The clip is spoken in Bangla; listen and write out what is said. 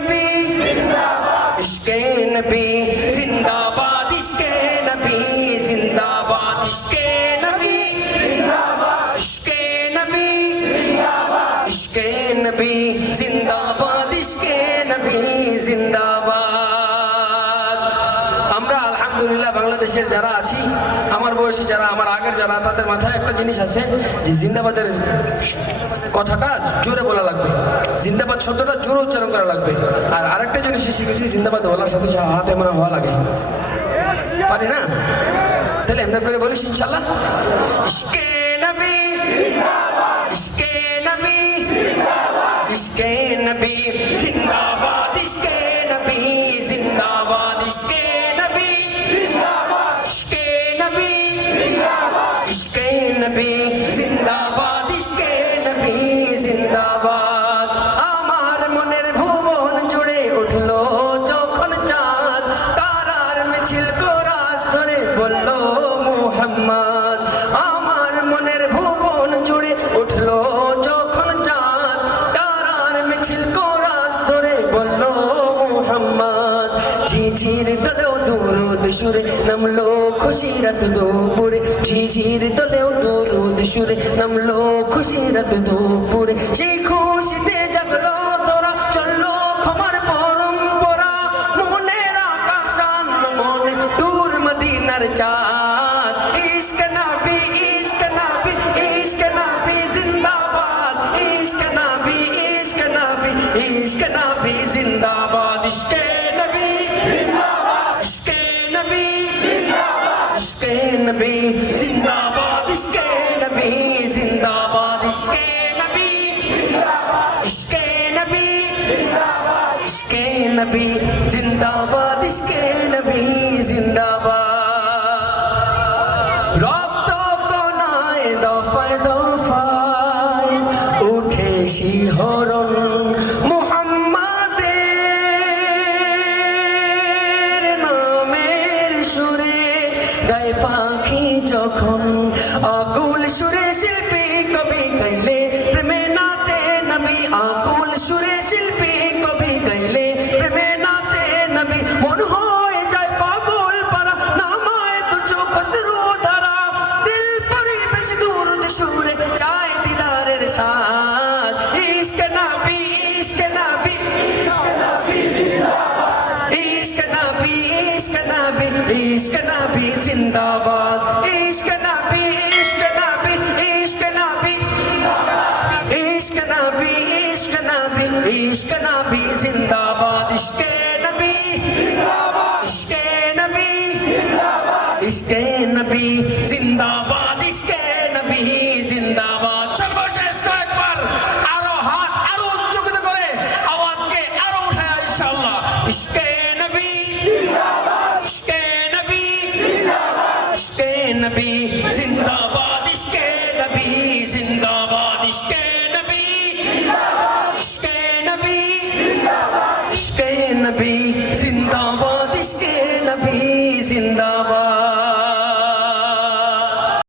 নবী ইশকে নবী জিন্দাবাদ ইশকে নবী জিন্দাবাদ ইশকে নবী ইশকে নবী ইশকে নবী জিন্দাবাদ ইশকে নবী জিন্দাবাদ। আমরা আলহামদুলিল্লাহ বাংলাদেশের যারা আছি, আমার বয়সী যারা, আমার আগের যারা, তাদের মাথায় একটা জিনিস আছে যে জিন্দাবাদের কথাটা জোরে বলা লাগবে, জিন্দাবাদ শব্দটা জোরে উচ্চারণ করা লাগবে। আর আরেকটা জিনিস শিখেছি, জিন্দাবাদ বলার সাথে হাতে মনে হওয়া লাগে, পারি না? তাহলে এমনি করে বলিস ইনশাল্লাহ, ইশকে নবী ইশকে নবী ইশকে নবী জিন্দাবাদ ইশকে নবী জিন্দাবাদ ইশকে নবী ইশকে নবী ইশকে নবী জিন্দাবাদ ইশকে নবী জিন্দাবাদ। আমার মনের ভুবন জুড়ে উঠলো যখন চাঁদ, তারার মিছিল কোরাস ধরে বলল মুহাম্মদ। আমার মনের ভুবন জুড়ে উঠলো যখন চাঁদ, তারার মিছিল কোরাস ধরে বলল মুহাম্মদ। ঝিঝির দলেও দুরুদ সুরে নামলো খুশিরাত দুপুরে, ঝিঝির দলেও দুরুদ সুরে নামলো খুশিরাত দুপুরে। সেই খুশিতে জাগলো তোরা, চললো ক্ষমার পরম্পরা, মনের আকাশ আনলো মনে দূর মদিনার চাঁদ। ইশকে নবী ইশকে নবী ইশকে নবী জিন্দাবাদ ইশকে নবী ইশকে নবী ইশকে নবী জিন্দাবাদ ইশকে নবী ইশকে নবী ইশকে নবী জিন্দাবাদ ইশকে নবী জিন্দাবাদ ইশকে নবী ইশকে নবী ইশকে নবী জিন্দাবাদ ইশকে নবী জিন্দাবাদ। রক্ত কণায় দফায় দফায় উঠে শিহরণ, মুহাম্মাদের নামের সুরে গায়ে পাখি যখন, আকুল সুরে শিল্পী কবি গাইলে প্রেমে নাতে নবী, আকুল সুরে শিল্পী কবি গাইলে প্রেমে নাতে নবী। মন হয়ে যায় পাগল পারা, নামায় তো চোখ অশ্রু ধারা, দিল পরিবেশ দুরুদ সুরে চায় দিদারের স্বাদ। ইশকে নবী ইশকে নবী ইশকে নবী ইশকে নবী ইশকে নবী জিন্দাবাদ ইশকে নবী ইশকে নবী ইশকে নবী ইশকে নবী ইশকে নবী ইশকে নবী জিন্দাবাদ ইশকে নবী ইশকে নবী ইশকে নবী জিন্দাবাদ ইশকে নবী জিন্দাবাদ। চলবো শেষ কয়েকবার, আরো হাত আরো উচ্চকিত করে আওয়াজকে আরো উঠায় ইনশাআল্লাহ। ইশকে নবী ইশকে নবী ইশকে নবী